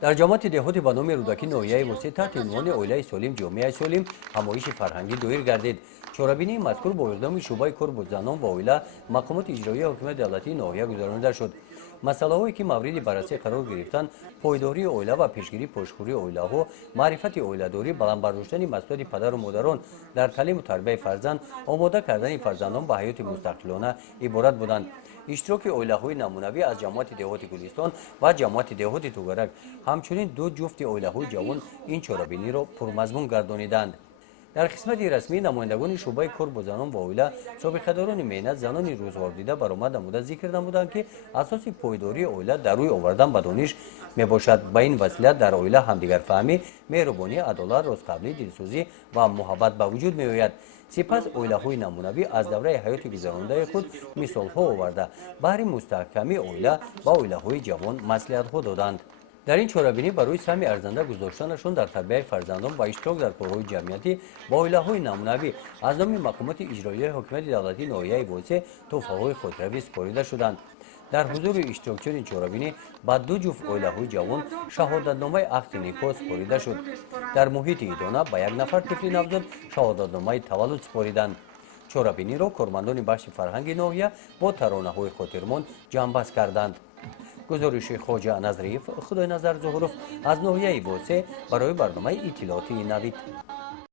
در جامعات دهاتی به نام رودکی ناحیه وسطی تحت عنوان اویلای سالم جامعه سالم همایش فرهنگی دایر گردید. چورابینی مذکور با اقدام شعبه کار با زنان و اویلا مقامات اجرایی حکومت دولتی ناحیه گذرانده شد. مسئله هایی که مورد بررسی قرار گرفتن پایداری اویلا و پیشگیری پشتکاری اویلاها، معرفت اویلاداری، بلند برداشتن مسئولیت پدر و مادران در تعلیم و تربیت فرزند، آماده کردن فرزندان به حیات مستقلانه عبارت بودند. اشتراک اویلاهای نمونوی از جماعت دهات گلستان و جماعت دهات توگرک همچنین دو جفت اویلاهای جوان این چورابینی را پرمضمون گردانیدند. در قسمت رسمی نمایندگان شعبه کار با زنان و اویلا سابقه‌داران مهنت زنان روزگار دیده برآمد نموده ذکر نمودند که اساس پایداری اویلا در روی آوردن به دانش میباشد. به این وسیله در اویلا همدیگر فهمی، مهربانی، عدالت، رستقبلی، دلسوزی و محبت به وجود میآید. سپس اویلاهای نمونوی از دوره حیات گذرانده خود مثال‌ها آورده برای مستحکمی اویلا با اویلاهای جوان مصلحت‌ها دادند. در این چورابینی برای سهم ارزنده گذاشتنشان در تربیت فرزندان و اشتراک در کارهای جمعیتی با اویلاهای نمونوی از نام مقامات اجرایی حکومت دولتی ناحیه وسطی تحفه‌های خودروی سپرده شدند. در حضور اشتراکچیان این چورابینی با دو جفت اویلاهای جوان شهادتنامه عقد نکاح سپرده شد. در محیط ادانه به یک نفر طفل نوزاد شهادتنامه تولد سپاریدند. چورابینی را کارمندان بخش فرهنگ ناحیه با ترانه‌های خاطرمان جنبش کردند. گزارش خواجه نظریف خدای نظر ظهورов از ناحیه وسطی برای برنامه اطلاعاتی نوید.